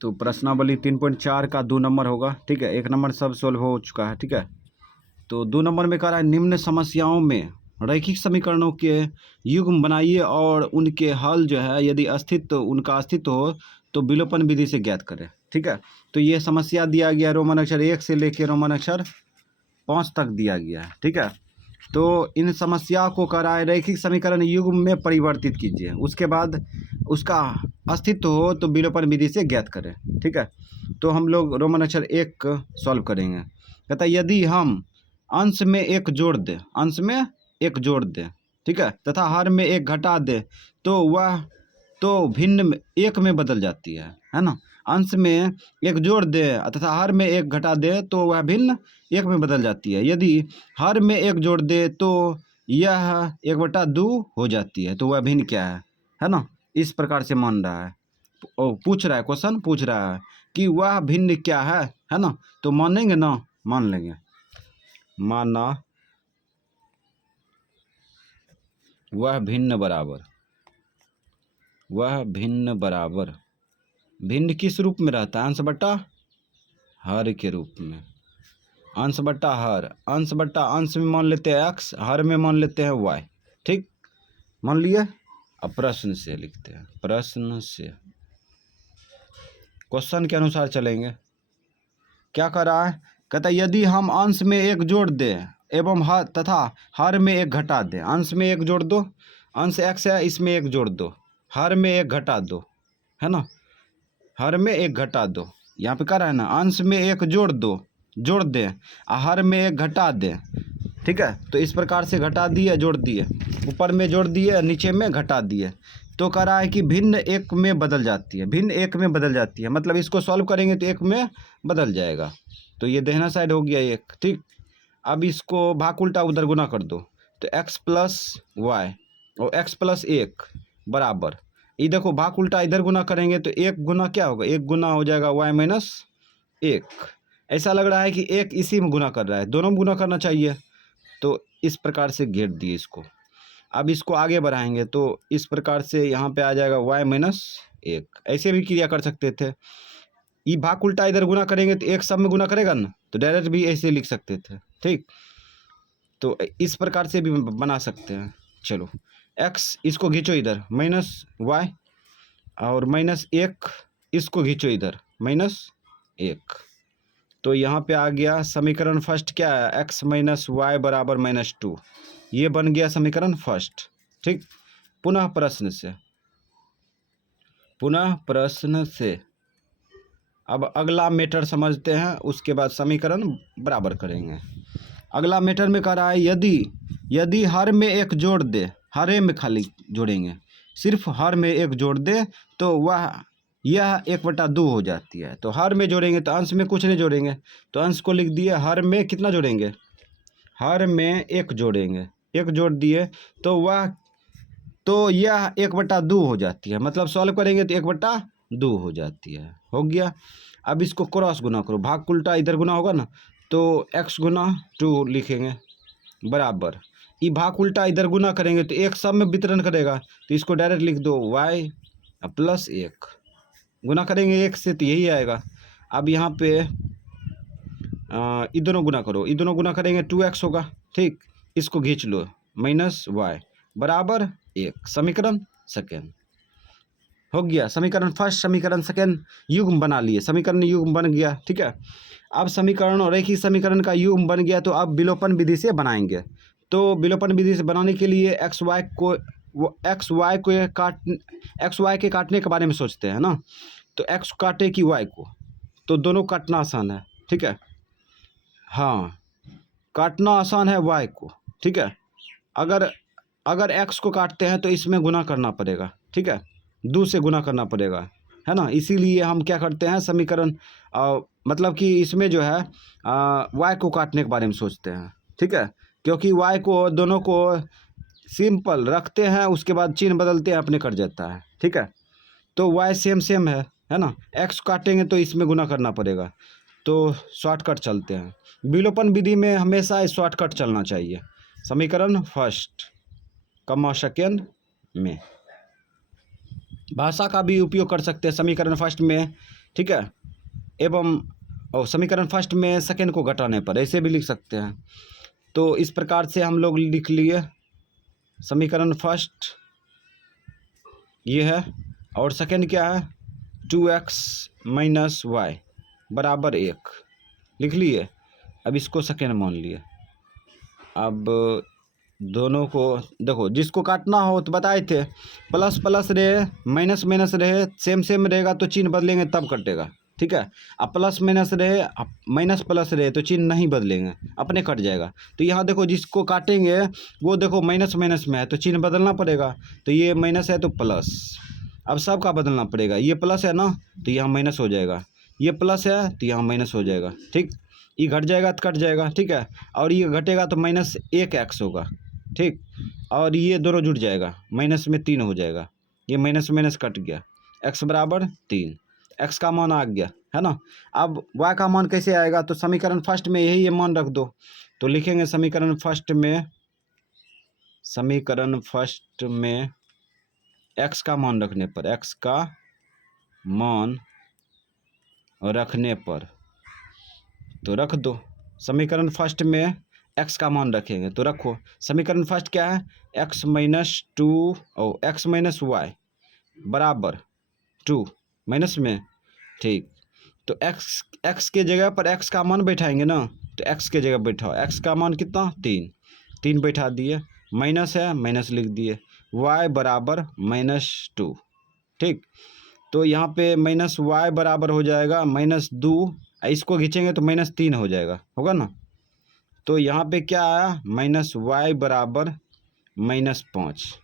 तो प्रश्नावली 3.4 का 2 नंबर होगा, ठीक है। 1 नंबर सब सोल्व हो चुका है, ठीक है। तो 2 नंबर में कह रहा है निम्न समस्याओं में रैखिक समीकरणों के युग्म बनाइए और उनके हल जो है यदि उनका अस्तित्व हो तो विलोपन विधि से ज्ञात करें, ठीक है। तो ये समस्या दिया गया रोमन अक्षर 1 से लेकर रोमन अक्षर 5 तक दिया गया है, ठीक है। तो इन समस्या को कह रहा है रैखिक समीकरण युग्म में परिवर्तित कीजिए, उसके बाद उसका अस्तित्व हो तो विलोपन विधि से ज्ञात करें, ठीक है। तो हम लोग रोमन अक्षर 1 सॉल्व करेंगे। कहता है यदि हम अंश में 1 जोड़ दें, अंश में 1 जोड़ दें, ठीक है, तथा हर में 1 घटा दें तो वह भिन्न 1 में बदल जाती है ना। अंश में 1 जोड़ दें तथा हर में 1 घटा दें तो वह भिन्न 1 में बदल जाती है। यदि हर में 1 जोड़ दे तो यह 1/2 हो जाती है, तो वह भिन्न क्या है ना। इस प्रकार से मान रहा है, पूछ रहा है, क्वेश्चन पूछ रहा है कि वह भिन्न क्या है ना। तो मानेंगे ना, मान लेंगे, माना वह भिन्न बराबर भिन्न किस रूप में रहता है, अंश बटा हर के रूप में। अंश बटा हर, अंश बटा अंश में मान लेते हैं x, हर में मान लेते हैं y, ठीक, मान लिए। अब प्रश्न से लिखते हैं, प्रश्न से क्वेश्चन के अनुसार चलेंगे। क्या कर रहा है, कहता है यदि हम अंश में 1 जोड़ दें एवं तथा हर में 1 घटा दें। अंश में 1 जोड़ दो, अंश x है, इसमें 1 जोड़ दो, हर में 1 घटा दो, है ना, हर में 1 घटा दो। यहाँ पे कह रहा है ना अंश में 1 जोड़ दें हर में 1 घटा दें, ठीक है। तो इस प्रकार से घटा दिए, जोड़ दिए, ऊपर में जोड़ दिए, नीचे में घटा दिए। तो कह रहा है कि भिन्न 1 में बदल जाती है, भिन्न 1 में बदल जाती है, मतलब इसको सॉल्व करेंगे तो 1 में बदल जाएगा। तो ये दाहिना साइड हो गया 1, ठीक। अब इसको भाग उल्टा उधर गुना कर दो तो x प्लस वाई और x प्लस 1 बराबर, ये देखो भाग उल्टा इधर गुना करेंगे तो 1 गुना क्या होगा, 1 गुना हो जाएगा y माइनस 1। ऐसा लग रहा है कि 1 इसी में गुना कर रहा है, दोनों में गुना करना चाहिए। तो इस प्रकार से घेर दिए इसको। अब इसको आगे बढ़ाएंगे तो इस प्रकार से यहाँ पे आ जाएगा y माइनस 1। ऐसे भी क्रिया कर सकते थे, ये भाग उल्टा इधर गुना करेंगे तो 1 सब में गुना करेगा ना, तो डायरेक्ट भी ऐसे लिख सकते थे, ठीक। तो इस प्रकार से भी बना सकते हैं। चलो x इसको खींचो इधर माइनस y और माइनस 1 इसको खींचो इधर माइनस 1। तो यहाँ पे आ गया समीकरण फर्स्ट क्या है, x माइनस वाई बराबर -2। ये बन गया समीकरण फर्स्ट, ठीक। पुनः प्रश्न से अब अगला मेथड समझते हैं, उसके बाद समीकरण बराबर करेंगे। अगला मेथड में कह रहा है यदि हर में 1 जोड़ दे, हरे में खाली जोड़ेंगे, सिर्फ हर में 1 जोड़ दे तो यह 1/2 हो जाती है। तो हर में जोड़ेंगे तो अंश में कुछ नहीं जोड़ेंगे, तो अंश को लिख दिए, हर में कितना जोड़ेंगे, हर में 1 जोड़ेंगे, 1 जोड़ दिए तो यह 1/2 हो जाती है, मतलब सॉल्व करेंगे तो 1/2 हो जाती है, हो गया। अब इसको क्रॉस गुना करो, भाग उल्टा इधर गुना होगा ना, तो x गुना 2 लिखेंगे बराबर, ये भाग उल्टा इधर गुना करेंगे तो 1 सब में वितरण करेगा, तो इसको डायरेक्ट लिख दो y प्लस 1, गुना करेंगे 1 से तो यही आएगा। अब यहाँ पे ये दोनों गुना करो, ये दोनों गुना करेंगे 2x होगा, ठीक। इसको खींच लो माइनस y बराबर 1। समीकरण सेकेंड हो गया, समीकरण फर्स्ट समीकरण सेकेंड युग्म बना लिए, समीकरण युग्म बन गया, ठीक है। अब समीकरण और रैखिक समीकरण का युग्म बन गया तो अब विलोपन विधि से बनाएंगे। तो विलोपन विधि से बनाने के लिए एक्स वाई के काटने के बारे में सोचते हैं ना। तो x काटे कि y को, तो दोनों काटना आसान है, ठीक है। हाँ, काटना आसान है y को, ठीक है। अगर x को काटते हैं तो इसमें गुना करना पड़ेगा, ठीक है, 2 से गुना करना पड़ेगा, है ना। इसीलिए हम क्या करते हैं समीकरण मतलब कि इसमें जो है y को काटने के बारे में सोचते हैं, ठीक है। क्योंकि y को दोनों को सिंपल रखते हैं, उसके बाद चिन्ह बदलते हैं, अपने कट जाता है, ठीक है। तो y सेम है ना, x काटेंगे तो इसमें गुना करना पड़ेगा, तो शॉर्टकट चलते हैं। विलोपन विधि में हमेशा शॉर्टकट चलना चाहिए। समीकरण फर्स्ट कमा सेकेंड में भाषा का भी उपयोग कर सकते हैं समीकरण फर्स्ट में, ठीक है। एवं और समीकरण फर्स्ट में सेकेंड को घटाने पर ऐसे भी लिख सकते हैं। तो इस प्रकार से हम लोग लिख लिए समीकरण फर्स्ट ये है और सेकेंड क्या है 2x माइनस वाई बराबर 1 लिख लिए। अब इसको सेकेंड मान लिए। अब दोनों को देखो जिसको काटना हो तो बताए थे प्लस प्लस रहे माइनस माइनस रहे सेम सेम रहेगा तो चिन्ह बदलेंगे तब कटेगा, ठीक है। अब प्लस माइनस रहे माइनस प्लस रहे तो चिन्ह नहीं बदलेंगे अपने कट जाएगा। तो यहाँ देखो जिसको काटेंगे वो देखो माइनस माइनस में है तो चिन्ह बदलना पड़ेगा। तो ये माइनस है तो प्लस, अब सब का बदलना पड़ेगा। ये प्लस है ना तो यहाँ माइनस हो जाएगा, ये प्लस है तो यहाँ माइनस हो जाएगा, ठीक। ये घट जाएगा तो कट जाएगा, ठीक है। और ये घटेगा तो माइनस 1x होगा, ठीक। और ये दोनों जुड़ जाएगा माइनस में 3 हो जाएगा, ये माइनस माइनस कट गया, x बराबर 3, x का मान आ गया है ना। अब y का मान कैसे आएगा तो समीकरण फर्स्ट में यही ये मान रख दो। तो लिखेंगे समीकरण फर्स्ट में x का मान रखने पर, x का मान रखने पर तो रख दो। समीकरण फर्स्ट में x का मान रखेंगे तो रखो। समीकरण फर्स्ट क्या है x माइनस 2 और x माइनस वाई बराबर 2 माइनस में, ठीक। तो x के जगह पर x का मान बैठाएंगे ना तो x के जगह बैठाओ, x का मान कितना 3 बैठा दिए, माइनस है माइनस लिख दिए, y बराबर -2, ठीक। तो यहाँ पे माइनस वाई बराबर हो जाएगा -2, इसको खींचेंगे तो -3 हो जाएगा, होगा ना। तो यहाँ पे क्या आया माइनस वाई बराबर -5,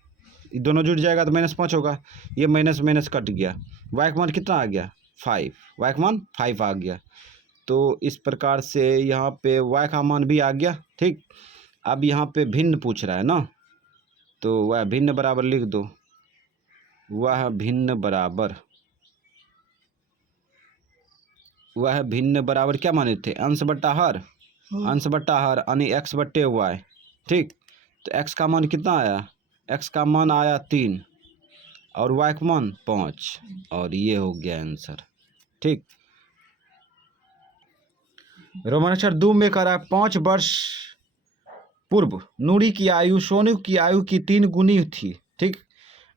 दोनों जुड़ जाएगा तो -5 होगा, ये माइनस माइनस कट गया, वाई का मान कितना आ गया 5, वाई का मान 5 आ गया। तो इस प्रकार से यहाँ पे वाई का मान भी आ गया, ठीक। अब यहाँ पे भिन्न पूछ रहा है ना तो वह भिन्न बराबर लिख दो, वह भिन्न बराबर क्या माने थे अंश बट्टा हर, अंश बट्टा हर यानी x बट्टे वाई, ठीक। तो x का मान कितना आया, x का मान आया 3 और y का मान 5 और ये हो गया आंसर, ठीक। रोमन अक्षर 2 में कह रहा है 5 वर्ष पूर्व नूरी की आयु सोनू की आयु की 3 गुनी थी, ठीक।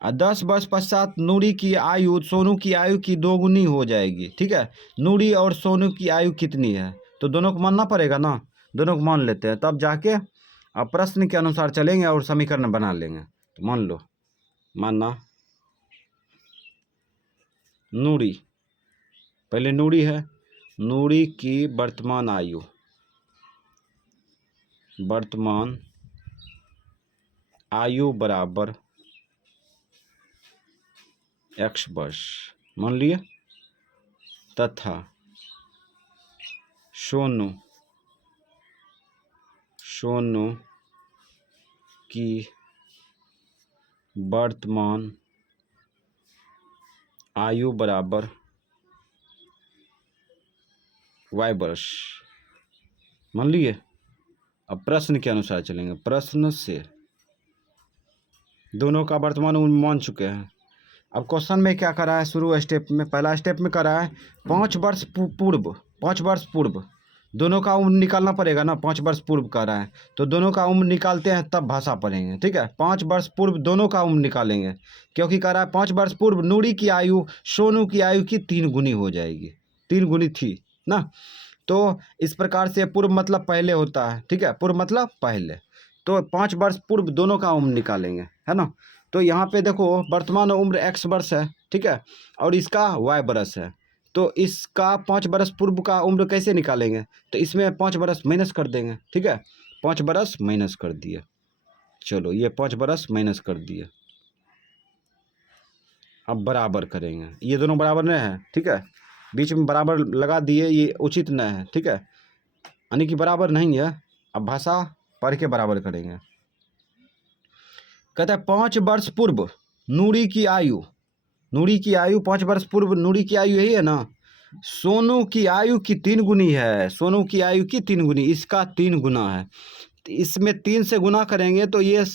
10 वर्ष पश्चात नूरी की आयु सोनू की आयु की 2 गुनी हो जाएगी, ठीक है। नूरी और सोनू की आयु कितनी है तो दोनों को मानना पड़ेगा ना, दोनों को मान लेते हैं तब जाके अब प्रश्न के अनुसार चलेंगे और समीकरण बना लेंगे। तो मान लो, मानना नूरी, पहले नूरी है, नूरी की वर्तमान आयु बराबर x वर्ष मान लिए, तथा सोनू की वर्तमान आयु बराबर y वर्ष मान लिए। अब प्रश्न के अनुसार चलेंगे, प्रश्न से दोनों का वर्तमान उम्र मान चुके हैं। अब क्वेश्चन में क्या करा है शुरू स्टेप में, पहला स्टेप में करा है 5 वर्ष पूर्व दोनों का उम्र निकालना पड़ेगा ना, 5 वर्ष पूर्व कह रहा है तो दोनों का उम्र निकालते हैं तब भाषा पढ़ेंगे, ठीक है। 5 वर्ष पूर्व दोनों का उम्र निकालेंगे क्योंकि कह रहा है 5 वर्ष पूर्व नूरी की आयु सोनू की आयु की 3 गुनी हो जाएगी, 3 गुनी थी ना। तो इस प्रकार से पूर्व मतलब पहले होता है, ठीक है, पूर्व मतलब पहले। तो 5 वर्ष पूर्व दोनों का उम्र निकालेंगे, है ना। तो यहाँ पे देखो वर्तमान उम्र x वर्ष है, ठीक है, और इसका y वर्ष है। तो इसका 5 वर्ष पूर्व का उम्र कैसे निकालेंगे तो इसमें 5 वर्ष माइनस कर देंगे, ठीक है। 5 वर्ष माइनस कर दिए, चलो ये 5 वर्ष माइनस कर दिए। अब बराबर करेंगे, ये दोनों बराबर नहीं है, ठीक है, बीच में बराबर लगा दिए, ये उचित नहीं है, ठीक है, यानी कि बराबर नहीं है। अब भाषा पढ़ के बराबर करेंगे। कहता है 5 वर्ष पूर्व नूरी की आयु 5 वर्ष पूर्व नूरी की आयु यही है ना, सोनू की आयु की 3 गुनी है, सोनू की आयु की 3 गुनी, इसका 3 गुना है, इसमें 3 से गुना करेंगे तो ये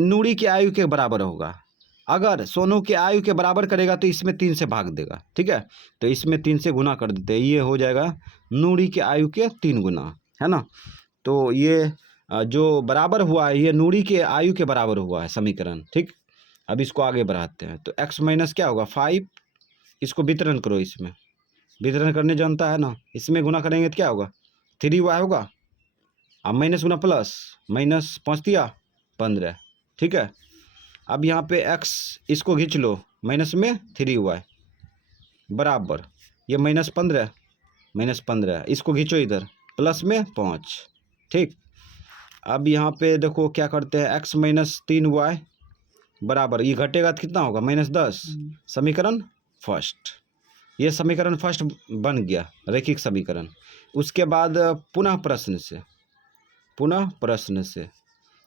नूरी की आयु के बराबर होगा, अगर सोनू के आयु के बराबर करेगा तो इसमें 3 से भाग देगा, ठीक है। तो इसमें 3 से गुना कर देते हैं, ये हो जाएगा नूरी के आयु के 3 गुना, है ना। तो ये जो बराबर हुआ है ये नूरी के आयु के बराबर हुआ है समीकरण, ठीक। अब इसको आगे बढ़ाते हैं तो x माइनस क्या होगा 5, इसको वितरण करो, इसमें वितरण करने जानता है ना, इसमें गुना करेंगे तो क्या होगा 3y होगा। अब माइनस गुना प्लस, माइनस 5 दिया 15, ठीक है। अब यहाँ पे x इसको खींच लो, माइनस में 3y बराबर ये -15 इसको खींचो इधर, प्लस में 5, ठीक। अब यहाँ पे देखो क्या करते हैं, x माइनस 3y बराबर, ये घटेगा तो कितना होगा -10, समीकरण फर्स्ट। ये समीकरण फर्स्ट बन गया, रैखिक समीकरण। उसके बाद पुनः प्रश्न से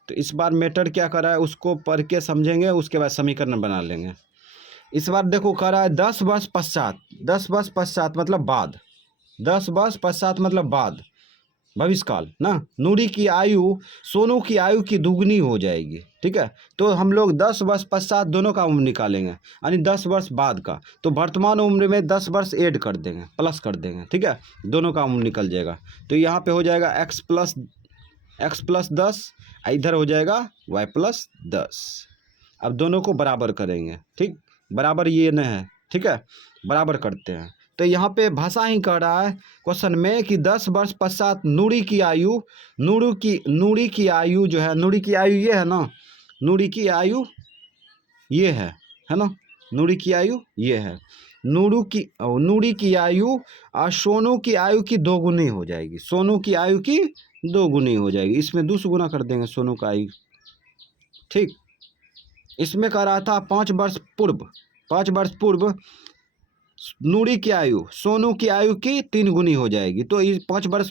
तो इस बार मेथड क्या कर रहा है उसको पढ़ के समझेंगे, उसके बाद समीकरण बना लेंगे। इस बार देखो कह रहा है 10 वर्ष पश्चात, 10 वर्ष पश्चात मतलब बाद, 10 वर्ष पश्चात मतलब बाद, भविष्यकाल ना, नूरी की आयु सोनू की आयु की दुगनी हो जाएगी, ठीक है। तो हम लोग 10 वर्ष पश्चात दोनों का उम्र निकालेंगे, यानी 10 वर्ष बाद का, तो वर्तमान उम्र में 10 वर्ष ऐड कर देंगे, प्लस कर देंगे, ठीक है, दोनों का उम्र निकल जाएगा। तो यहाँ पे हो जाएगा x प्लस 10, इधर हो जाएगा y प्लस 10। अब दोनों को बराबर करेंगे, ठीक, बराबर ये न है, ठीक है, बराबर करते हैं। तो यहाँ पे भाषा ही कह रहा है क्वेश्चन में कि 10 वर्ष पश्चात नूरी की आयु जो है, नूरी की आयु ये है ना, नूरी की आयु ये है ना, नूरी की आयु ये है, नूरी की आयु और सोनू की आयु की दोगुनी हो जाएगी, सोनू की आयु की दोगुनी हो जाएगी, इसमें 2 से गुना कर देंगे सोनू का आयु, ठीक। इसमें कह रहा था 5 वर्ष पूर्व नूरी की आयु सोनू की आयु की 3 गुनी हो जाएगी। तो ये 5 वर्ष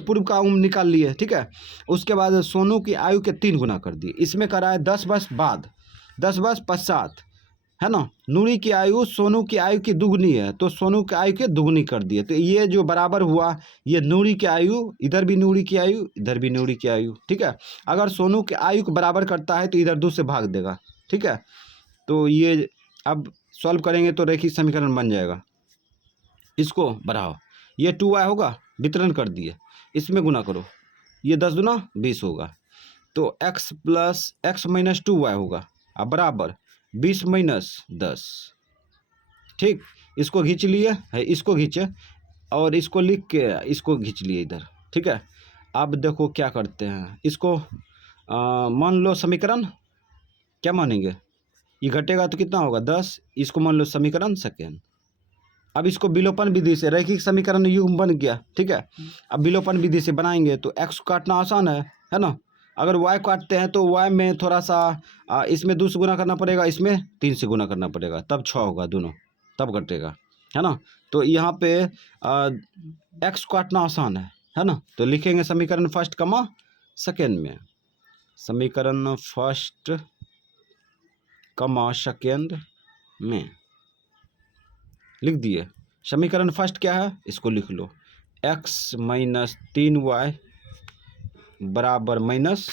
पूर्व का उम्र निकाल लिए, ठीक है। उसके बाद सोनू की आयु के 3 गुना कर दिए। इसमें कह रहा है 10 वर्ष बाद, 10 वर्ष पश्चात, है ना, नूरी की आयु सोनू की आयु की दुगनी है, तो सोनू की आयु के दुगनी कर दिए। तो ये जो बराबर हुआ, ये नूरी की आयु, इधर भी नूरी की आयु, इधर भी नूरी की आयु, ठीक है। अगर सोनू की आयु को बराबर करता है तो इधर 2 से भाग देगा, ठीक है। तो ये अब सॉल्व करेंगे तो रैखिक समीकरण बन जाएगा। इसको बढ़ाओ, ये 2y होगा, वितरण कर दिए, इसमें गुना करो, ये 10 दूना 20 होगा। तो x माइनस 2y होगा, अब बराबर 20 माइनस 10, ठीक। इसको खींच लिए है, इसको खींचे और इसको लिख के इसको खींच लिए इधर, ठीक है। अब देखो क्या करते हैं, इसको मान लो समीकरण क्या मानेंगे, ये घटेगा तो कितना होगा 10, इसको मान लो समीकरण सेकेंड। अब इसको विलोपन विधि से रैखिक समीकरण युग्म बन गया, ठीक है। अब विलोपन विधि से बनाएंगे तो x काटना आसान है ना। अगर y काटते हैं तो y में थोड़ा सा इसमें 2 से गुना करना पड़ेगा, इसमें 3 से गुना करना पड़ेगा, तब 6 होगा दोनों, तब कटेगा, है ना। तो यहाँ पे x काटना आसान है ना। तो लिखेंगे समीकरण फर्स्ट कमा सेकेंड में, समीकरण फर्स्ट कमा सेकेंड में लिख दिए। समीकरण फर्स्ट क्या है, इसको लिख लो, x माइनस 3y बराबर -10,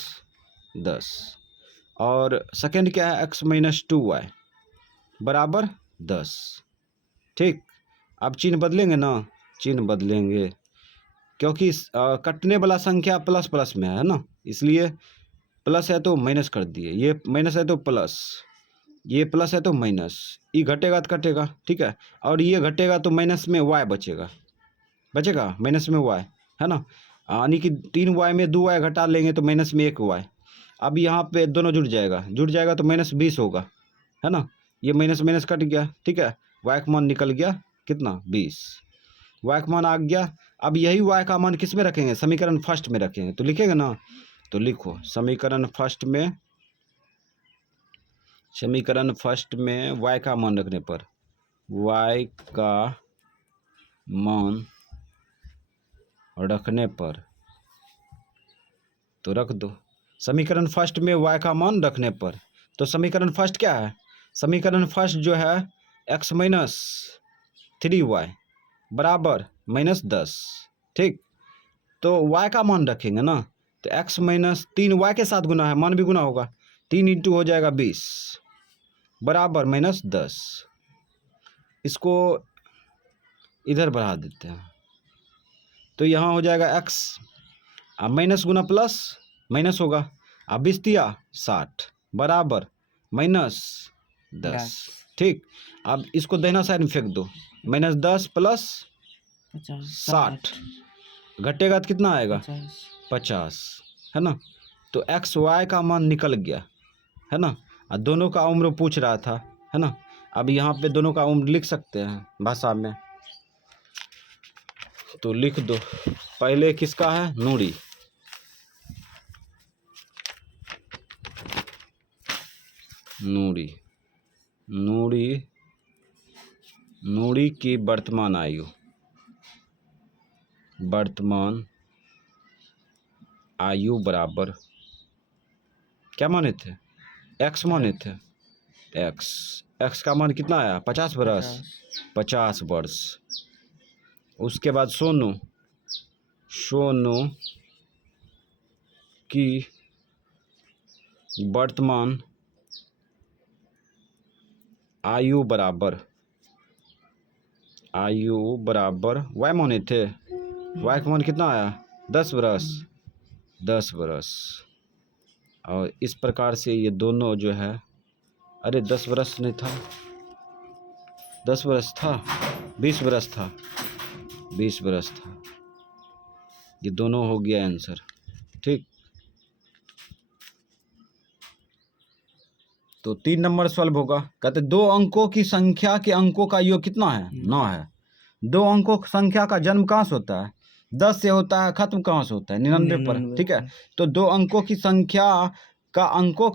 और सेकेंड क्या है x माइनस 2y बराबर 10, ठीक। अब चिन्ह बदलेंगे ना, चिन्ह बदलेंगे क्योंकि कटने वाला संख्या प्लस प्लस में है ना, इसलिए प्लस है तो माइनस कर दिए, ये माइनस है तो प्लस, ये प्लस है तो माइनस, ये घटेगा तो कटेगा, ठीक है। और ये घटेगा तो माइनस में y बचेगा माइनस में y, है ना, यानी कि 3y में 2y घटा लेंगे तो माइनस में 1y। अब यहाँ पे दोनों जुड़ जाएगा तो -20 होगा, है ना, ये माइनस माइनस कट गया, ठीक है। y का मान निकल गया कितना 20, y का मान आ गया। अब यही y का मान किस में रखेंगे, समीकरण फर्स्ट में रखेंगे, तो लिखेंगे ना, तो लिखो समीकरण फर्स्ट में y का मान रखने पर, y का मान रखने पर, तो रख दो समीकरण फर्स्ट में y का मान रखने पर। तो समीकरण फर्स्ट क्या है, समीकरण फर्स्ट जो है x माइनस 3y बराबर -10, ठीक। तो y का मान रखेंगे ना, तो x माइनस 3y के साथ गुना है, मान भी गुना होगा, 3 इंटू हो जाएगा 20, बराबर -10। इसको इधर बढ़ा देते हैं तो यहाँ हो जाएगा x। अब माइनस गुना प्लस माइनस होगा। अब 20 दिया 60 बराबर -10। ठीक, अब इसको दाहिना साइड में फेंक दो। -10 प्लस 60 घटेगा तो कितना आएगा? 50, है ना। तो एक्स वाई का मान निकल गया, है ना। और दोनों का उम्र पूछ रहा था, है ना। अब यहाँ पे दोनों का उम्र लिख सकते हैं भाषा में, तो लिख दो। पहले किसका है? नूरी। नूरी नूरी नूरी की वर्तमान आयु, वर्तमान आयु बराबर क्या माने थे? एक्स माने थे। एक्स का मान कितना आया? 50 वर्ष। 50 वर्ष। उसके बाद सोनू की वर्तमान आयु बराबर वाई माने थे। वाई का मान कितना आया? 10 वर्ष। 10 वर्ष। और इस प्रकार से ये दोनों जो है, अरे 10 वर्ष नहीं था, 10 वर्ष था, 20 वर्ष था, 20 वर्ष था। ये दोनों हो गया आंसर। ठीक, तो 3 नंबर सॉल्व होगा। कहते 2 अंकों की संख्या के अंकों का योग कितना है? 9 है। 2 अंकों की संख्या का जन्म कहाँ से होता है? 10 से होता है। खत्म कहाँ से होता है? 99 पर। ठीक है, तो 2 अंकों की संख्या का अंकों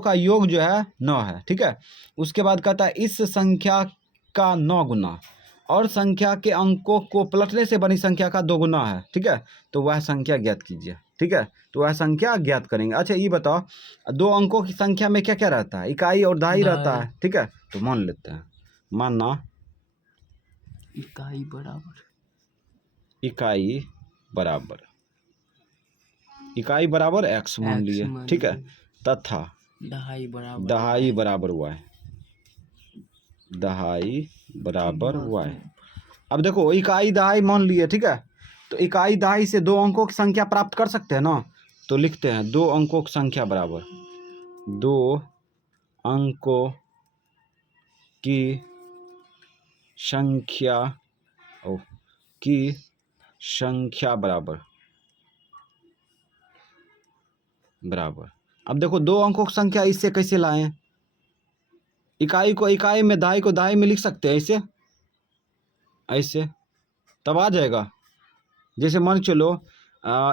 का योग जो है 9 है। ठीक है, उसके बाद कहता है इस संख्या का 9 गुना और संख्या के अंकों को पलटने से बनी संख्या का 2 गुना है। ठीक है, तो वह संख्या ज्ञात कीजिए। ठीक है, तो वह संख्या ज्ञात करेंगे। अच्छा ये बताओ, 2 अंकों की संख्या में क्या क्या रहता है? इकाई और दहाई रहता है। ठीक है, तो मान लेते हैं। मानना इकाई बराबर x मान लिए। ठीक है, तथा दहाई बराबर y। दहाई बराबर y। अब देखो इकाई दहाई मान लिए। ठीक है, तो इकाई दहाई से 2 अंकों की संख्या प्राप्त कर सकते हैं ना। तो लिखते हैं 2 अंकों की संख्या बराबर 2 अंकों की संख्या बराबर। अब देखो 2 अंकों की संख्या इससे कैसे लाएं? इकाई को इकाई में, दहाई को दहाई में लिख सकते हैं। ऐसे तब आ जाएगा। जैसे मान चलो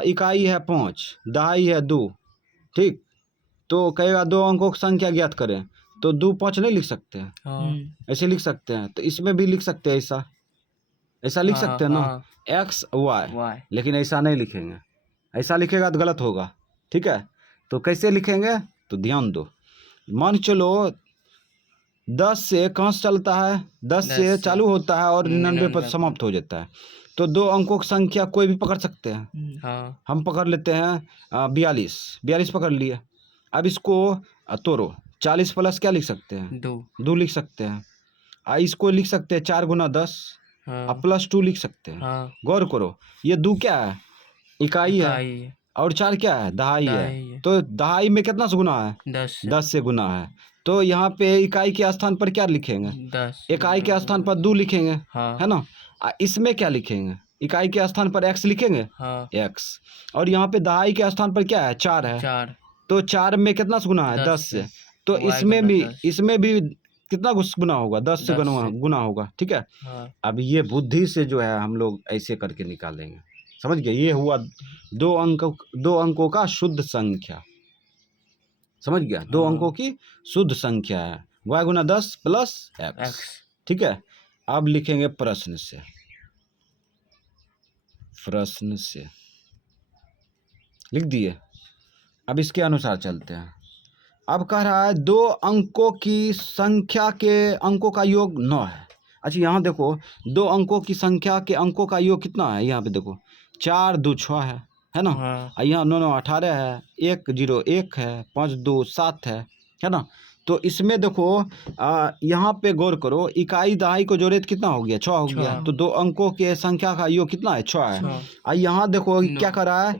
इकाई है 5, दहाई है 2। ठीक, तो कहेगा 2 अंकों की संख्या ज्ञात करें, तो 2 5 नहीं लिख सकते हैं। ऐसे लिख सकते हैं। तो इसमें भी लिख सकते हैं, ऐसा लिख सकते हैं ना, एक्स वाई। लेकिन ऐसा नहीं लिखेंगे, ऐसा लिखेगा तो गलत होगा। ठीक है, तो कैसे लिखेंगे? तो ध्यान दो। मान चलो 10 से कहाँ से चलता है? 10 से चालू होता है और 99 पर समाप्त हो जाता है। तो 2 अंकों की संख्या कोई भी पकड़ सकते हैं। हम पकड़ लेते हैं 42 पकड़ लिए। अब इसको तोड़ो। 40 प्लस क्या लिख सकते हैं? 2 लिख सकते हैं। इसको लिख सकते हैं 4 गुना 10 अब प्लस 2 लिख सकते हैं। गौर करो, ये 2 क्या है? इकाई है। और 4 क्या है? दहाई है। तो दहाई में कितना से गुना है? 10 से गुना है। तो यहाँ पे इकाई के स्थान पर क्या लिखेंगे? 10। इकाई के स्थान पर 2 लिखेंगे, है ना। इसमें क्या लिखेंगे? इकाई के स्थान पर x लिखेंगे, x। और यहाँ पे दहाई के स्थान पर क्या है? 4 है। तो 4 में कितना से गुना है? 10 से। तो इसमें भी कितना गुना होगा? 10 से गुना होगा। ठीक है, अब ये बुद्धि से जो है हम लोग ऐसे करके निकालेंगे। समझ गए? ये हुआ 2 अंकों का शुद्ध संख्या। समझ गया? 2 अंकों की शुद्ध संख्या है y गुना 10 प्लस x। ठीक है, अब लिखेंगे प्रश्न से लिख दिए। अब इसके अनुसार चलते हैं। अब कह रहा है 2 अंकों की संख्या के अंकों का योग 9 है। अच्छा यहाँ देखो 2 अंकों की संख्या के अंकों का योग कितना है? यहाँ पे देखो 4 2 6 है ना। यहाँ 9 9 18 है, 1 0 1 है, 5 2 7 है ना। तो इसमें देखो यहाँ पे गौर करो, इकाई दहाई को जोड़े तो कितना हो गया, 6 हो गया। तो 2 अंकों के संख्या का योग कितना है, 6 है। और यहाँ देखो क्या कर रहा है,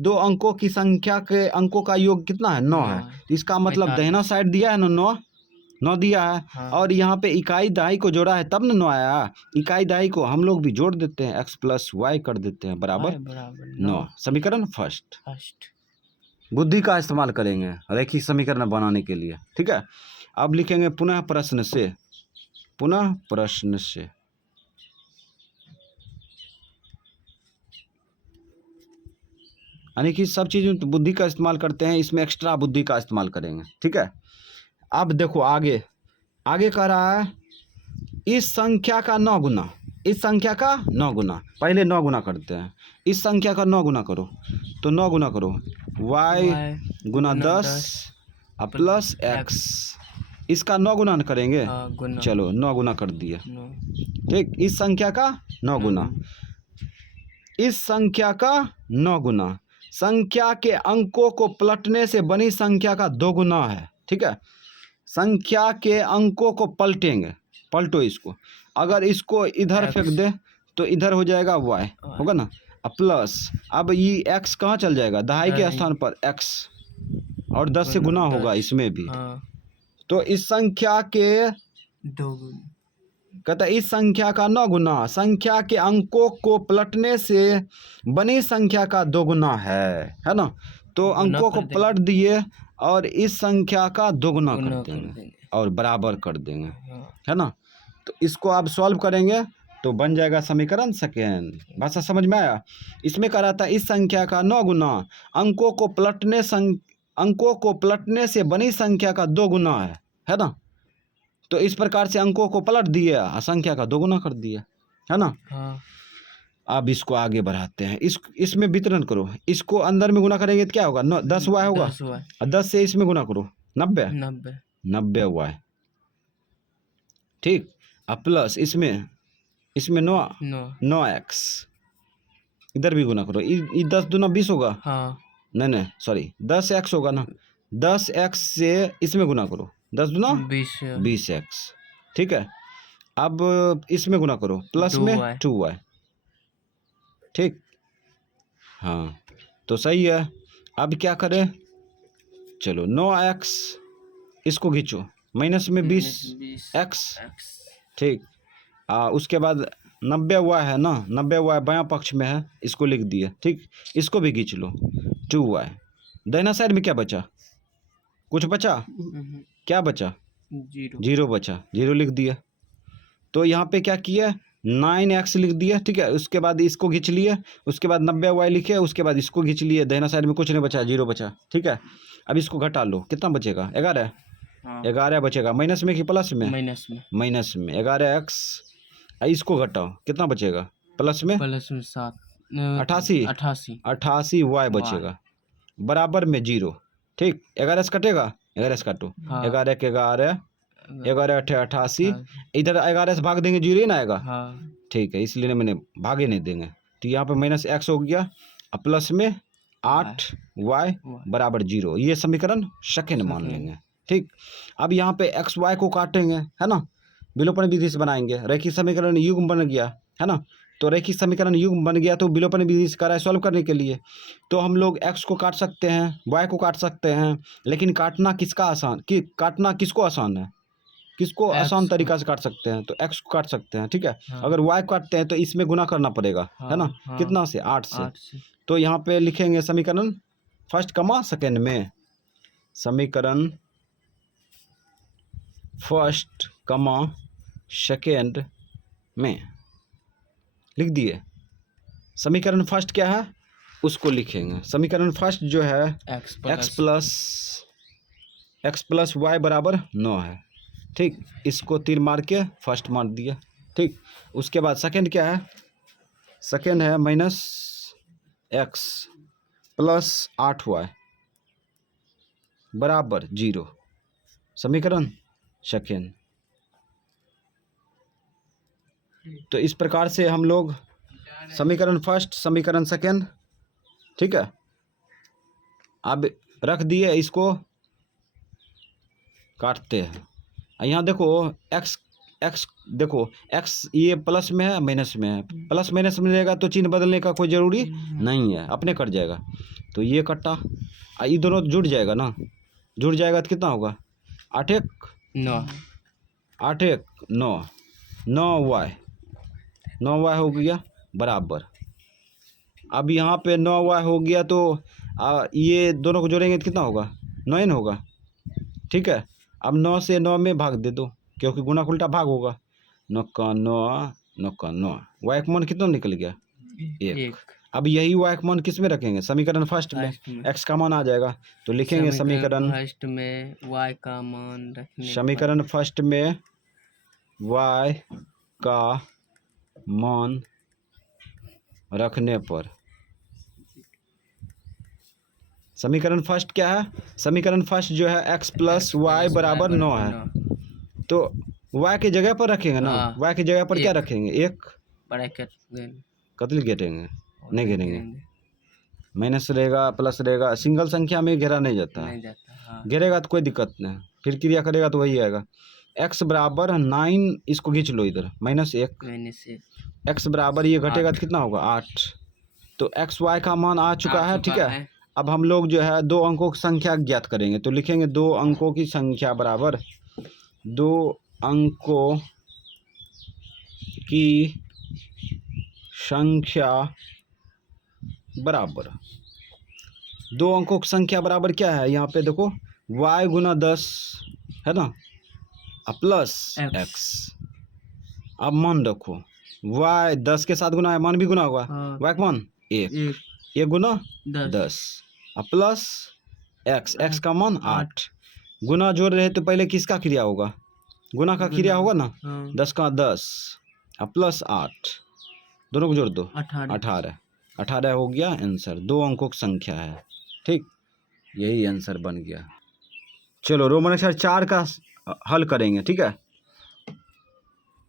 2 अंकों की संख्या के अंकों का योग कितना है, 9 है। तो इसका मतलब दाहिना साइड दिया है ना, 9 दिया है। और यहाँ पे इकाई दहाई को जोड़ा है तब ना 9 आया। इकाई दहाई को हम लोग भी जोड़ देते हैं, x प्लस वाई कर देते हैं बराबर 9। समीकरण फर्स्ट। बुद्धि का इस्तेमाल करेंगे रैखिक समीकरण बनाने के लिए, ठीक है। अब लिखेंगे पुनः प्रश्न से, पुनः प्रश्न से। यानी कि सब चीज़ में तो बुद्धि का इस्तेमाल करते हैं, इसमें एक्स्ट्रा बुद्धि का इस्तेमाल करेंगे, ठीक है। अब देखो आगे आगे कह रहा है इस संख्या का 9 गुना, इस संख्या का 9 गुना। पहले 9 गुना करते हैं, इस संख्या का 9 गुना करो। तो 9 गुना करो, y गुना 10 प्लस x। इसका 9 गुना करेंगे, चलो 9 गुना कर दिए, ठीक। इस संख्या का 9 गुना, इस संख्या का 9 गुना। संख्या के अंकों को पलटने से बनी संख्या का 2 गुना है, ठीक है। संख्या के अंकों को पलटेंगे, पलटो इसको। अगर इसको इधर फेंक दे तो इधर हो जाएगा y, होगा ना। प्लस अब ये x कहाँ चल जाएगा, दहाई के स्थान पर x, और 10 से गुना होगा इसमें भी। तो इस संख्या के 2 गुना, कहता है इस संख्या का 9 गुना संख्या के अंकों को पलटने से बनी संख्या का 2 गुना है ना। तो अंकों को पलट दिए और इस संख्या का 2 गुना कर देंगे और बराबर कर देंगे, है ना। तो इसको आप सॉल्व करेंगे तो बन जाएगा समीकरण सेकेंड। भाषा समझ में आया। इसमें कह रहा था इस संख्या का 9 गुना अंकों को पलटने से बनी संख्या का 2 गुना है ना। तो इस प्रकार से अंकों को पलट दिए, संख्या का 2 गुना कर दिया, है ना। अब इसको आगे बढ़ाते हैं, इसमें वितरण करो। इसको अंदर में गुना करेंगे तो क्या होगा, 10 वाई होगा। 10 से इसमें गुना करो, 90 वाई, ठीक। अब प्लस इसमें 9 एक्स, इधर भी गुना करो। ये 10 दूना 20 होगा, नहीं सॉरी 10 एक्स होगा ना। 10 एक्स से इसमें गुना करो, 10 दूना 20 एक्स, ठीक है। अब इसमें गुना करो, प्लस में 2 वाई, ठीक। हाँ तो सही है। अब क्या करें, चलो 9 एक्स इसको खींचो, माइनस में 20 एक्स, ठीक। उसके बाद 90 वाई है ना, 90 वाई बायां पक्ष में है, इसको लिख दिया, ठीक। इसको भी खींच लो, 2 वाई। दाहिना साइड में क्या बचा, कुछ बचा, क्या बचा, 0 बचा, 0 लिख दिया। तो यहाँ पे क्या किया, 9x लिख दिया, ठीक है। उसके बाद इसको खींच लिए, उसके बाद 90 वाई लिखे, उसके बाद इसको खींच लिए। दाहिना साइड में कुछ नहीं बचा, 0 बचा, ठीक है। अब इसको घटा लो, कितना बचेगा, 11। 11 बचेगा, माइनस में कि प्लस में, माइनस में 11x। इसको घटाओ, कितना बचेगा, प्लस में 7, 88 वाई बचेगा, बराबर में 0, ठीक। 11 से कटेगा, 11 से काटो, 11 के 11, 11 8 88, इधर 11 से भाग देंगे 0 ही ना आएगा, ठीक है। इसलिए मैंने भागे नहीं देंगे। तो यहाँ पे माइनस x हो गया, प्लस में 8 y बराबर 0। ये समीकरण सेकेंड मान लेंगे, ठीक। अब यहाँ पे x y को काटेंगे, है ना, विलोपन विधि से बनाएंगे। रैखिक समीकरण युग्म बन गया, है ना। तो रैखिक समीकरण युग्म बन गया तो विलोपन विधि से करा है सॉल्व करने के लिए। तो हम लोग x को काट सकते हैं, y को काट सकते हैं, लेकिन काटना किसको आसान है, किसको आसान तरीका से काट सकते हैं, तो x को काट सकते हैं, ठीक है। अगर y को काटते हैं तो इसमें गुना करना पड़ेगा, है ना। कितना से, 8 से। तो यहाँ पे लिखेंगे समीकरण फर्स्ट कमा सेकेंड में, समीकरण फर्स्ट कमा सेकेंड में लिख दिए। समीकरण फर्स्ट क्या है उसको लिखेंगे। समीकरण फर्स्ट जो है x प्लस वाई बराबर 9 है, ठीक। इसको तीर मार के फर्स्ट मार दिया, ठीक। उसके बाद सेकेंड क्या है, सेकेंड है माइनस x प्लस 8 वाई बराबर 0, समीकरण सेकेंड। तो इस प्रकार से हम लोग समीकरण फर्स्ट, समीकरण सेकेंड, ठीक है। अब रख दिए, इसको काटते हैं। यहाँ देखो एक्स एक्स देखो एक्स ये प्लस में है माइनस में है, प्लस माइनस में रहेगा तो चिन्ह बदलने का कोई ज़रूरी नहीं है, अपने कट जाएगा। तो ये कटा, ये दोनों जुड़ जाएगा ना, जुड़ जाएगा तो कितना होगा 8 एक 9 8 एक 9 9y हो गया बराबर। अब यहाँ पे 9y हो गया तो ये दोनों को जोड़ेंगे तो कितना होगा 9 होगा। ठीक है, अब 9 से 9 में भाग दे दो क्योंकि गुणा उल्टा भाग होगा। 9 का 9 y का मान कितना निकल गया 1। अब यही y का मान किस में रखेंगे समीकरण फर्स्ट में, x का मान आ जाएगा तो लिखेंगे समीकरण फर्स्ट में y का मान रखने समीकरण फर्स्ट में y का मान रखने पर समीकरण फर्स्ट क्या है, समीकरण फर्स्ट जो है x प्लस वाई बराबर 9 है, तो y की जगह पर रखेंगे ना, y की जगह पर क्या रखेंगे एक ब्रैकेट कतली घेरेंगे नहीं घेरेंगे, माइनस रहेगा प्लस रहेगा, सिंगल संख्या में घेरा नहीं जाता है, घेरेगा तो कोई दिक्कत नहीं, फिर क्रिया करेगा तो वही आएगा। x बराबर 9 इसको खींच लो इधर -1 x बराबर ये घटेगा तो कितना होगा 8। तो x y का मान आ चुका है। ठीक है, अब हम लोग जो है 2 अंकों की संख्या ज्ञात करेंगे तो लिखेंगे 2 अंकों की संख्या बराबर 2 अंकों की संख्या बराबर 2 अंकों की संख्या बराबर क्या है, यहाँ पे देखो y गुना 10 है ना प्लस x। अब मान रखो y 10 के साथ गुना है, मान भी गुना होगा, y का मान 1 गुना 10 प्लस x का मान 8। गुना जोड़ रहे तो पहले किसका क्रिया होगा, गुना का क्रिया होगा ना, 10 का 10 प्लस 8 दोनों को जोड़ दो 18 हो गया आंसर। 2 अंकों की संख्या है। ठीक, यही आंसर बन गया। चलो रोमन अक्षर 4 का हल करेंगे। ठीक है,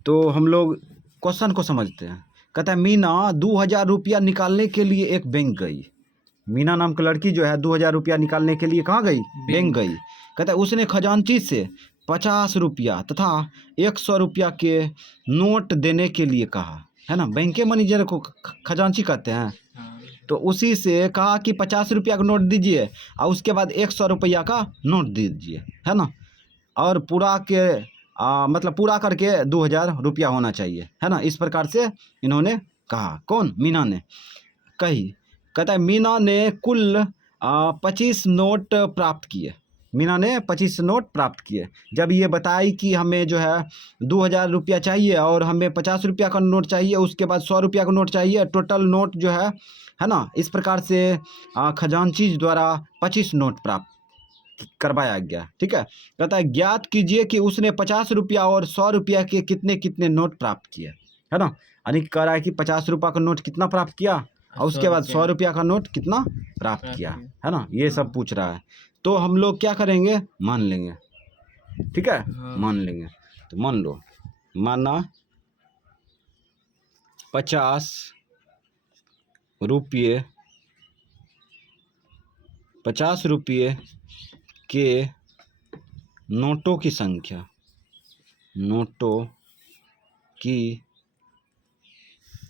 तो हम लोग क्वेश्चन को समझते हैं। कहता है मीना 2000 रुपया निकालने के लिए एक बैंक गई। मीना नाम की लड़की जो है 2000 रुपया निकालने के लिए कहाँ गई, बैंक गई। कहता है उसने खजांची से 50 रुपया तथा 100 रुपया के नोट देने के लिए कहा, है ना, बैंक के मैनेजर को खजांची कहते हैं। तो उसी से कहा कि 50 रुपया का नोट दीजिए और उसके बाद 100 रुपया का नोट दीजिए, है ना, और पूरा के मतलब पूरा करके 2000 रुपया होना चाहिए, है ना। इस प्रकार से इन्होंने कहा, कौन, मीना ने कही। कहता है मीना ने कुल 25 नोट प्राप्त किए। मीना ने 25 नोट प्राप्त किए। जब ये बताई कि हमें जो है 2000 रुपया चाहिए और हमें 50 रुपया का नोट चाहिए, उसके बाद 100 रुपया का नोट चाहिए, टोटल नोट जो है ना, इस प्रकार से खजांची द्वारा 25 नोट प्राप्त करवाया गया। ठीक है, कहता है ज्ञात कीजिए कि उसने 50 रुपया और 100 रुपया के कितने कितने नोट प्राप्त किए, है ना। यानी कह रहा है कि 50 रुपया का नोट कितना प्राप्त किया और उसके बाद 100 रुपया का नोट कितना प्राप्त किया, है ना, ये सब पूछ रहा है। तो हम लोग क्या करेंगे, मान लेंगे। ठीक है, मान लेंगे। तो मान लो, माना 50 रुपये के नोटों की संख्या, नोटों की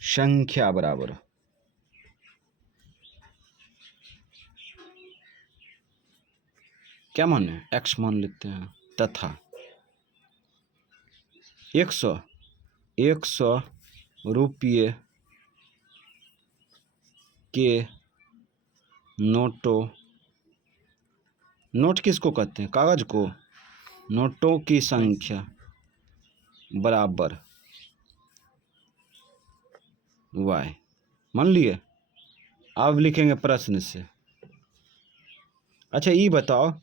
संख्या बराबर क्या मान है, x मान लेते हैं, तथा 100 रुपये के नोटों, नोट किसको कहते हैं, कागज को, नोटों की संख्या बराबर y मान लिए। अब लिखेंगे प्रश्न से। अच्छा ये बताओ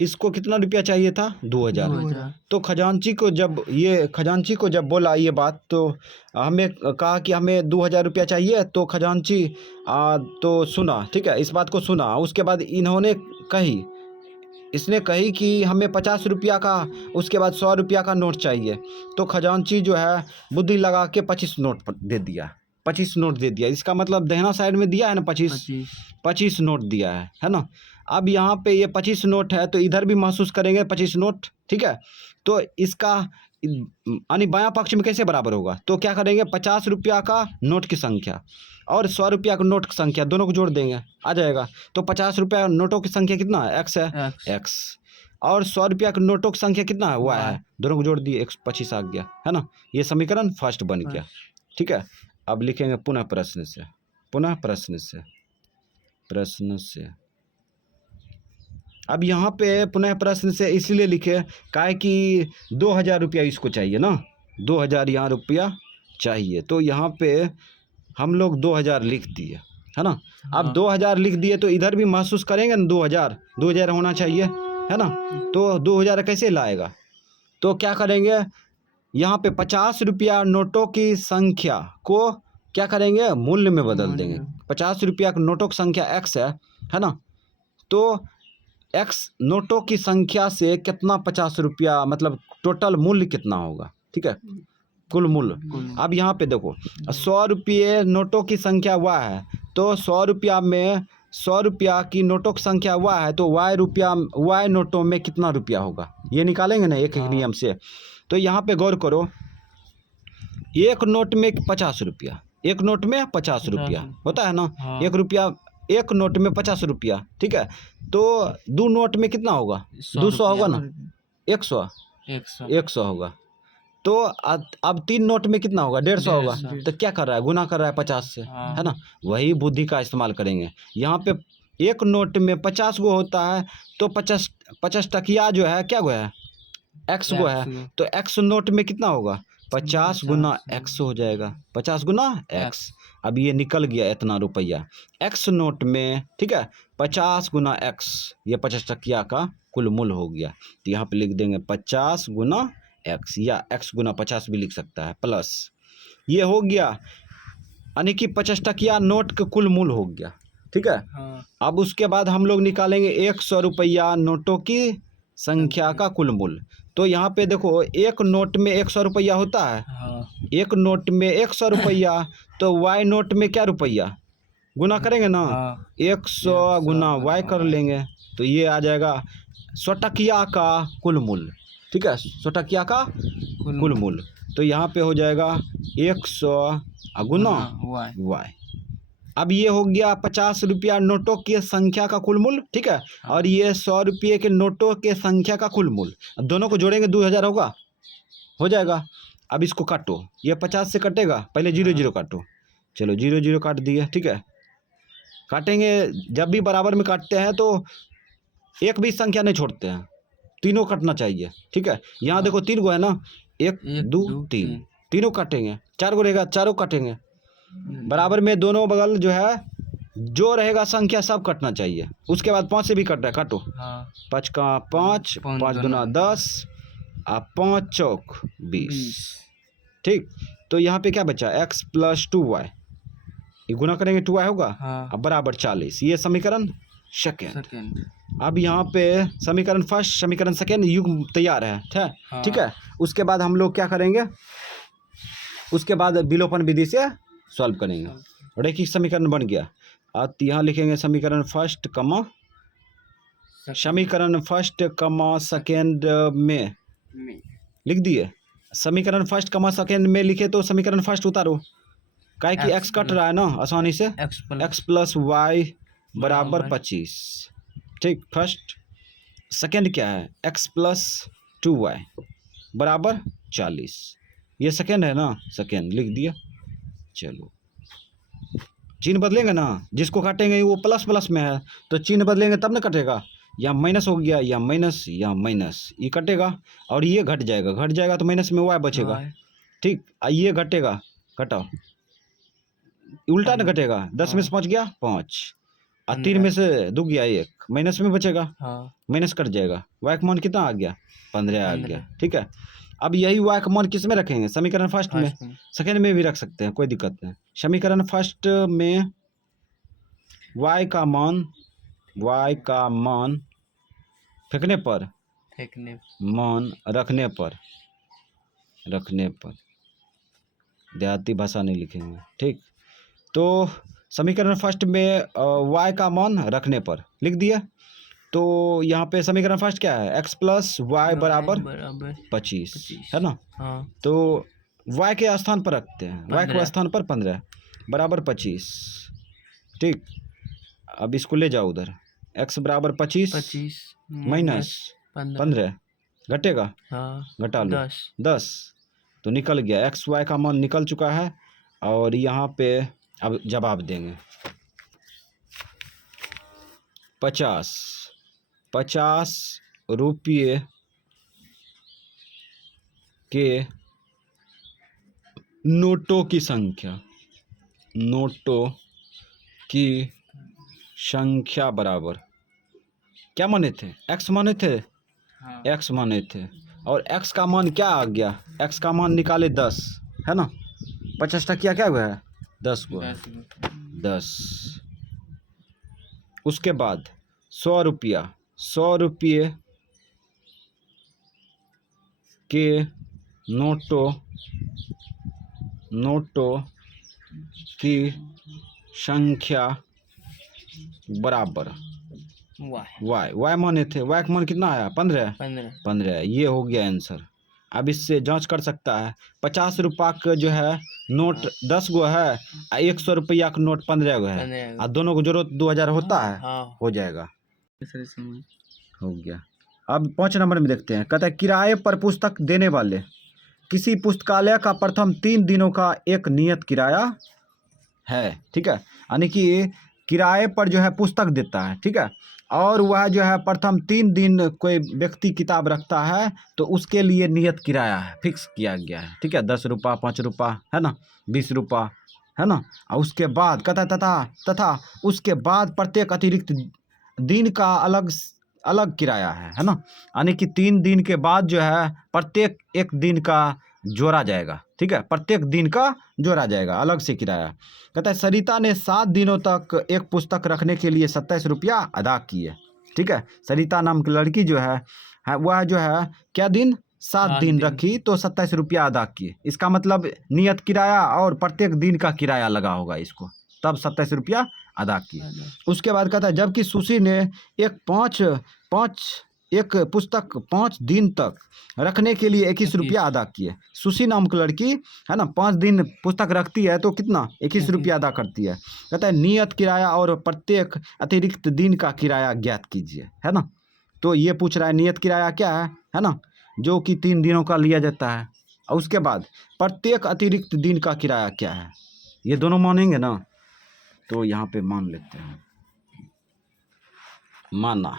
इसको कितना रुपया चाहिए था, 2000। तो खजांची को जब बोला ये बात, तो हमें कहा कि हमें 2000 रुपया चाहिए। तो खजांची तो सुना, ठीक है, इस बात को सुना। उसके बाद इसने कही कि हमें 50 रुपया का, उसके बाद 100 रुपया का नोट चाहिए। तो खजांची जो है बुद्धि लगा के 25 नोट दे दिया, 25 नोट दे दिया, इसका मतलब दाहिना साइड में दिया है ना 25 25 25 नोट दिया है ना। अब यहाँ पे ये 25 नोट है तो इधर भी महसूस करेंगे 25 नोट, ठीक है। तो इसका यानी बायां पक्ष में कैसे बराबर होगा, तो क्या करेंगे 50 रुपया का नोट की संख्या और 100 रुपया का नोट की संख्या दोनों को जोड़ देंगे, आ जाएगा। तो 50 रुपया नोटों की संख्या कितना है, एक्स है, X एक्स, और 100 रुपया के नोटों की संख्या कितना है, वाई है। Y दोनों को जोड़ दिए 125 आ गया, है ना। ये समीकरण फर्स्ट बन गया, ठीक है। अब लिखेंगे पुनः प्रश्न से, पुनः प्रश्न से, प्रश्न से। अब यहाँ पे पुनः प्रश्न से इसलिए लिखे काहे कि 2000 रुपया इसको चाहिए ना, 2000 यहाँ रुपया चाहिए, तो यहाँ पे हम लोग 2000 लिख दिए, है ना। अब हाँ। 2000 लिख दिए तो इधर भी महसूस करेंगे ना 2000 होना चाहिए, है ना। तो 2000 कैसे लाएगा, तो क्या करेंगे यहाँ पे 50 रुपया नोटों की संख्या को क्या करेंगे, मूल्य में बदल देंगे। 50 रुपया के नोटों की संख्या एक्स है ना। तो एक्स नोटों की संख्या से कितना 50 रुपया मतलब टोटल मूल्य कितना होगा, ठीक है, कुल मूल्य। अब यहाँ पे देखो 100 रुपये नोटों की संख्या वाई है, तो 100 रुपया में 100 रुपया की नोटों की संख्या वाई है, तो वाई नोटों में कितना रुपया होगा ये निकालेंगे ना एक एक नियम से। तो यहाँ पे गौर करो, एक नोट में 50 रुपया, एक नोट में 50 रुपया होता है ना, एक रुपया एक नोट में 50 रुपया, ठीक है। तो दो नोट में कितना होगा, 200 होगा ना, 100 होगा। तो अब 3 नोट में कितना होगा, 150 होगा। तो क्या कर रहा है, गुना कर रहा है 50 से, है ना। वही बुद्धि का इस्तेमाल करेंगे। यहाँ पे एक नोट में 50 गो होता है, तो 50 टकिया जो है क्या गो है, एक्स गो है। तो एक्स नोट में कितना होगा, 50 गुना एक्स हो जाएगा, 50 गुना एक्स। अब ये निकल गया इतना रुपया एक्स नोट में, ठीक है। 50 गुना एक्स, ये 50 टकिया का कुल मूल्य हो गया। तो यहाँ पे लिख देंगे 50 गुना एक्स, या एक्स गुना 50 भी लिख सकता है, प्लस ये हो गया, यानी कि 50 टकिया नोट का कुल मूल्य हो गया, ठीक है। अब उसके बाद हम लोग निकालेंगे 100 रुपया नोटों की संख्या का कुल मूल्य। तो यहाँ पे देखो एक नोट में 100 रुपया होता है, एक नोट में 100 रुपया, तो वाई नोट में क्या रुपया, गुना करेंगे ना, 100 गुना वाई कर लेंगे, तो ये आ जाएगा 100 टकिया का कुल मूल्य, ठीक है, 100 टकिया का कुल मूल्य। तो यहाँ पे हो जाएगा 100 गुना वाई। अब ये हो गया 50 रुपया नोटों की संख्या का कुल मूल्य, ठीक है। और ये 100 रुपये के नोटों के संख्या का कुल मूल्य, अब दोनों को जोड़ेंगे 2000 होगा, हो जाएगा। अब इसको काटो, ये 50 से कटेगा, पहले 0 0 काटो, चलो 0 0 काट दिए, ठीक है। काटेंगे जब भी बराबर में काटते हैं तो एक भी संख्या नहीं छोड़ते हैं, तीनों कटना चाहिए, ठीक है। यहाँ देखो 3 गो है ना, 1 2 3, तीनों काटेंगे, 4 गो रहेगा, चारों काटेंगे बराबर में, दोनों बगल जो है जो रहेगा संख्या सब कटना चाहिए। उसके बाद 5 से भी कट रहा है, काटो, 5 का 5, 5 दूना 10, 5 चौक 20, ठीक। तो यहाँ पे क्या बचा, x + 2y, ये गुना करेंगे 2y होगा, अब बराबर 40। ये समीकरण सेकेंड। अब यहाँ पे समीकरण फर्स्ट समीकरण सेकेंड युग्म तैयार है, ठीक है। उसके बाद हम लोग क्या करेंगे, उसके बाद विलोपन विधि से सॉल्व करेंगे। रैखिक समीकरण बन गया। अब यहाँ लिखेंगे समीकरण फर्स्ट कमा सेकेंड में लिख दिए। समीकरण फर्स्ट सेकेंड में लिखे तो समीकरण फर्स्ट उतारो, काहे कि एक्स कट रहा है ना आसानी से, x + y बराबर 25, ठीक। फर्स्ट सेकेंड क्या है, x + 2y बराबर 40, ये सेकेंड है ना, सेकेंड लिख दिया। चलो चिन्ह बदलेंगे ना, जिसको काटेंगे वो प्लस प्लस में है, तो चिन्ह बदलेंगे तब ना कटेगा, या माइनस हो गया, या माइनस ये कटेगा, और ये घट जाएगा तो माइनस में y बचेगा, ठीक। ये घटेगा, घटाओ, उल्टा ना घटेगा, 10 में से 5 गया 5, और 3 में से 2 गया 1, माइनस में बचेगा, माइनस कट जाएगा, y का मान कितना आ गया, 15 आ गया, ठीक है। अब यही y का मान किस में रखेंगे, समीकरण फर्स्ट में, सेकेंड में भी रख सकते हैं, कोई दिक्कत नहीं। समीकरण फर्स्ट में y का मान फेंकने पर, मान रखने पर, देहाती भाषा नहीं लिखेंगे, ठीक। तो समीकरण फर्स्ट में y का मान रखने पर लिख दिया। तो यहाँ पे समीकरण फर्स्ट क्या है, x प्लस वाई बराबर बराबर 25 25। है ना। हाँ तो y के स्थान पर रखते हैं, y के 15। स्थान पर 15 बराबर 25। ठीक, अब इसको ले जाओ उधर, x बराबर 25 25 माइनस 15 घटेगा, हाँ घटा लो 10। 10, तो निकल गया, एक्स वाई का मान निकल चुका है। और यहाँ पे अब जवाब देंगे 50 रुपये के नोटों की संख्या, नोटों की संख्या बराबर क्या माने थे, एक्स माने थे, हाँ एक्स माने थे। और एक्स का मान क्या आ गया, एक्स का मान निकाले 10 है ना। 50 टकिया क्या हुआ है, 10 हुआ है, 10। उसके बाद 100 रुपया, 100 रुपये के नोटों की संख्या बराबर वाई माने थे, वाई का मान कितना आया, 15। ये हो गया आंसर। अब इससे जांच कर सकता है, 50 रुपया का जो है नोट 10 गो है, 100 रुपया का नोट 15 गो है, और दोनों को जरूरत 2000 होता है, हो जाएगा, हो गया। अब 5 नंबर में देखते हैं, कहता है किराए पर पुस्तक देने वाले किसी पुस्तकालय का प्रथम 3 दिनों का एक नियत किराया है। ठीक है, यानी कि किराए पर जो है पुस्तक देता है, ठीक है, और वह जो है प्रथम 3 दिन कोई व्यक्ति किताब रखता है तो उसके लिए नियत किराया है, फिक्स किया गया है। ठीक है, 10 रुपया, 5 रुपया है ना, 20 रुपया है ना। और उसके बाद कहता तथा उसके बाद प्रत्येक अतिरिक्त दिन का अलग किराया है ना। यानी कि 3 दिन के बाद जो है प्रत्येक एक दिन का जोड़ा जाएगा। ठीक है, प्रत्येक दिन का जोड़ा जाएगा, अलग से किराया। कहता है सरिता ने 7 दिनों तक एक पुस्तक रखने के लिए 27 रुपया अदा किए। ठीक है, सरिता नाम की लड़की जो है वह जो है क्या दिन, 7 दिन रखी तो 27 रुपया अदा किए। इसका मतलब नियत किराया और प्रत्येक दिन का किराया लगा होगा इसको, तब 27 रुपया अदा किए। उसके बाद कहता है जबकि सुशी ने एक पुस्तक 5 दिन तक रखने के लिए 21 रुपया अदा किए। सुशी नाम की लड़की है ना, 5 दिन पुस्तक रखती है तो कितना, 21 रुपया अदा करती है। कहता है नियत किराया और प्रत्येक अतिरिक्त दिन का किराया ज्ञात कीजिए, है ना। तो ये पूछ रहा है नियत किराया क्या है ना, जो कि 3 दिनों का लिया जाता है। और उसके बाद प्रत्येक अतिरिक्त दिन का किराया क्या है, ये दोनों मानेंगे ना। तो यहाँ पे मान लेते हैं, माना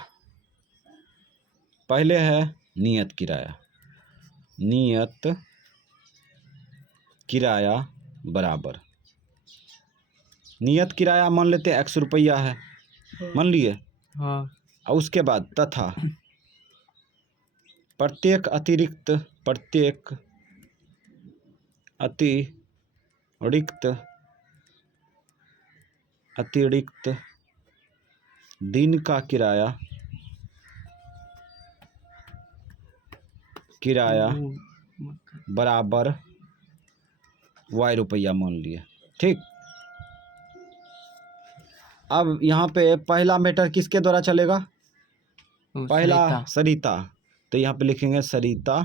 पहले है नियत किराया, नियत किराया बराबर नियत किराया मान लेते हैं 100 रुपया है, मान लिए। हाँ और उसके बाद तथा प्रत्येक अतिरिक्त दिन का किराया बराबर वाई रुपया मान लिए। ठीक, अब यहाँ पे पहला मैटर किसके द्वारा चलेगा, पहला सरिता, तो यहाँ पे लिखेंगे सरिता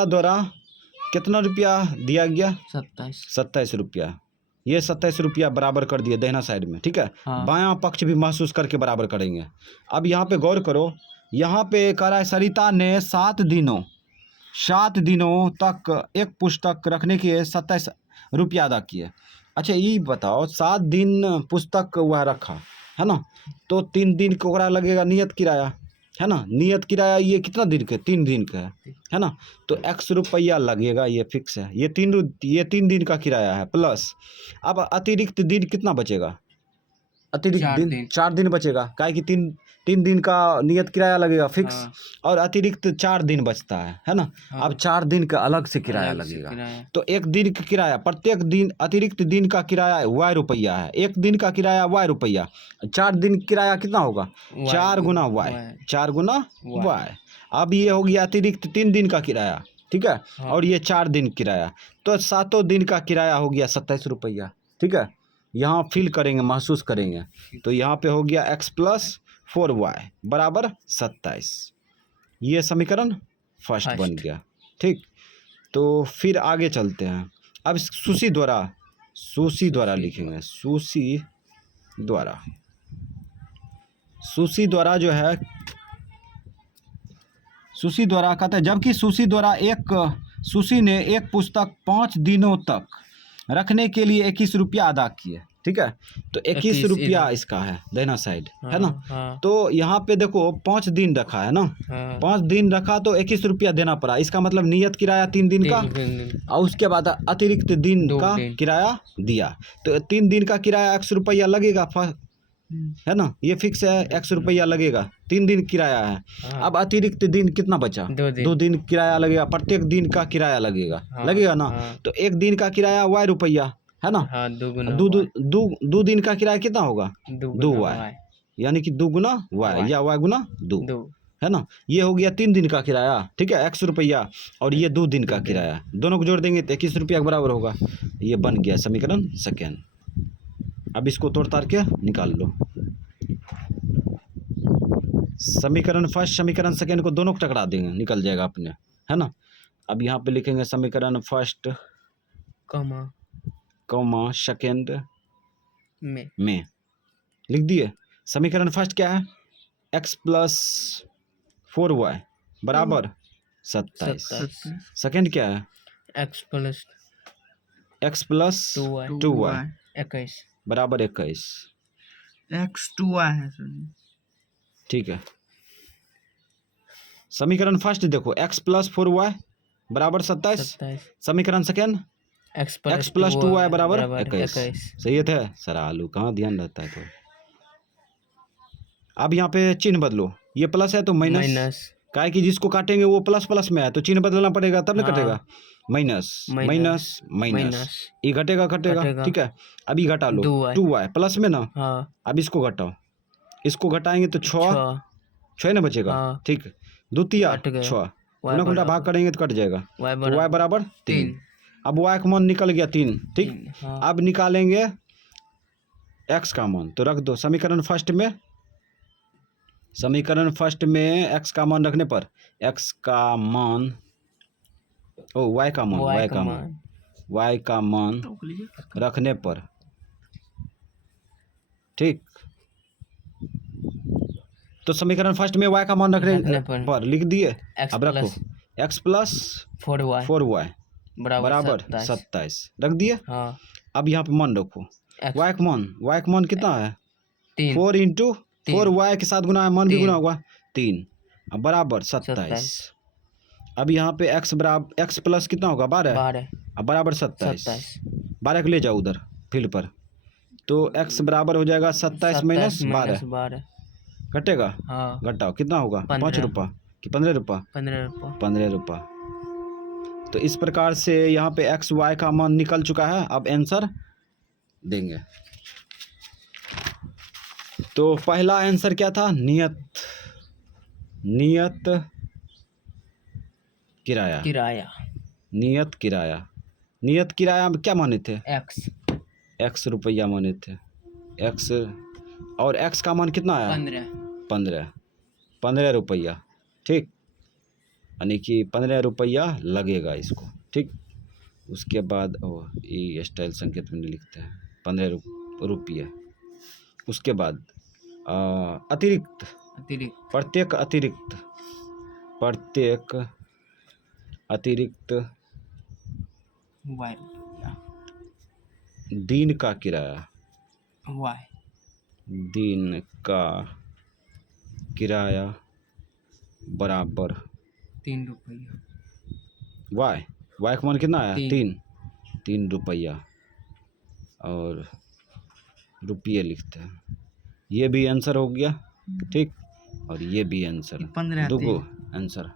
द्वारा कितना रुपया दिया गया, 27 रुपया। ये 27 रुपया बराबर कर दिए दाहिना साइड में। ठीक है, बायां पक्ष भी महसूस करके बराबर करेंगे। अब यहाँ पे गौर करो, यहाँ पे कह रहा है सरिता ने 7 दिनों तक एक पुस्तक रखने के 27 रुपया अदा किए। अच्छा ये बताओ, 7 दिन पुस्तक वह रखा है ना, तो 3 दिन को लगेगा नियत किराया, है ना। नियत किराया ये कितना दिन का, 3 दिन का है ना, तो 100 रुपया लगेगा, ये फिक्स है। ये 3 दिन का किराया है प्लस अब अतिरिक्त दिन कितना बचेगा, अतिरिक्त 4 दिन दिन। 4 दिन बचेगा, काहे कि 3 दिन का नियत किराया लगेगा फिक्स, हाँ। और अतिरिक्त 4 दिन बचता है ना। हाँ। अब 4 दिन का अलग से किराया अलग से लगेगा। किराया। तो एक दिन का किराया, प्रत्येक दिन अतिरिक्त दिन का किराया y रुपया है, एक दिन का किराया y रुपया, 4 दिन किराया कितना होगा, 4 गुना y, 4 गुना y। अब ये हो गया अतिरिक्त 3 दिन का किराया, ठीक है। हाँ। और ये 4 दिन किराया, तो 7 दिन का किराया हो गया 27 रुपया, ठीक है। यहाँ फिल करेंगे, महसूस करेंगे, तो यहाँ पे हो गया x + 4y बराबर 27। ये समीकरण फर्स्ट बन गया, ठीक। तो फिर आगे चलते हैं। अब सूसी द्वारा लिखेंगे, सूसी द्वारा जो है, सूसी द्वारा कहते हैं, जबकि सूसी ने एक पुस्तक 5 दिनों तक रखने के लिए 21 रुपया अदा किए, ठीक है। तो 21 रुपया इसका है देना साइड, है ना। हाँ। तो यहाँ पे देखो 5 दिन रखा है ना, हाँ। 5 दिन रखा तो 21 रुपया देना पड़ा। इसका मतलब नियत किराया 3 दिन का, 3 दिन। और उसके बाद अतिरिक्त दिन 2 का दिन। किराया दिया, तो 3 दिन का किराया 100 रुपया लगेगा, है ना, ये फिक्स है, 100 रुपया लगेगा, 3 दिन किराया है। हाँ। अब अतिरिक्त दिन कितना बचा, 2 दिन किराया लगेगा, प्रत्येक दिन का किराया लगेगा, हाँ। लगेगा ना। हाँ। तो एक दिन का किराया y रुपया, है ना। हाँ, 2 गुना दो दिन का किराया कितना होगा, 2 y, यानी कि 2 गुना y या y गुना 2, है ना। ये हो गया 3 दिन का किराया, ठीक है, 100 रुपया, और ये 2 दिन का किराया, दोनों को जोड़ देंगे तो 21 रुपया के बराबर होगा। ये बन गया समीकरण सेकेंड। अब इसको तोड़ ताड़ के निकाल लो। समीकरण फर्स्ट समीकरण सेकेंड को दोनों को टकरा देंगे, निकल जाएगा अपने, है ना। अब यहाँ पे लिखेंगे समीकरण फर्स्ट कॉमा सेकेंड में लिख दिए। समीकरण फर्स्ट क्या है, x + 4y बराबर 27। सेकेंड क्या है, x + x + 2y 21 बराबर 21। x 2y है सर। ठीक है, समीकरण फर्स्ट देखो, x + 4y बराबर 27। समीकरण सेकेंड x + 2y बराबर 21। सही थे सर, आलू कहाँ ध्यान रहता है। तो अब यहाँ पे चिन्ह बदलो, ये प्लस है तो माइनस, काहे कि जिसको काटेंगे वो प्लस में है, तो चिन्ह बदलना पड़ेगा तब ना कटेगा। माइनस, ये घटेगा, ठीक है। अब ये घटा लो, 2y प्लस में ना। अब इसको घटाओ, इसको घटाएंगे तो 6 ना बचेगा, ठीक। द्वितीय 6, उल्टा भाग करेंगे तो कट जाएगा, तो y बराबर 3। अब y का मान निकल गया 3, ठीक। अब निकालेंगे x का मान, तो रख दो समीकरण फर्स्ट में x का मान रखने पर x का मान y का मान रखने पर, ठीक। तो समीकरण फर्स्ट में y का मान रखने पर लिख दिए। अब रखो x + 4y बराबर 27 रख दिए। अब यहाँ पे मान रखो y का मान कितना है, 4 × 4y के साथ गुना है, मान भी गुना होगा 3, अब बराबर 27। अब यहाँ पे x प्लस कितना होगा 12, अब बराबर 27। 12 को ले जाओ उधर फील्ड पर, तो x बराबर हो जाएगा 27 - 12, घटेगा, घटाओ कितना होगा, 5 रुपया कि 15 रुपया, 15 रुपया। तो इस प्रकार से यहाँ पे x y का मान निकल चुका है। अब आंसर देंगे। तो पहला आंसर क्या था, नियत किराया। नियत किराया में क्या माने थे, x रुपया माने थे, x, और x का मान कितना आया, 15 रुपया, ठीक, यानी कि 15 रुपया लगेगा इसको, ठीक। उसके बाद ये स्टाइल संकेत में लिखते हैं 15 रुपये। उसके बाद अतिरिक्त, प्रत्येक अतिरिक्त दिन का किराया, बराबर 3 रुपया। y का मान कितना आया, 3 रुपया, और रुपये लिखते हैं। ये भी आंसर हो गया, ठीक, और ये भी आंसर, 15 आते दुगो हैं। आंसर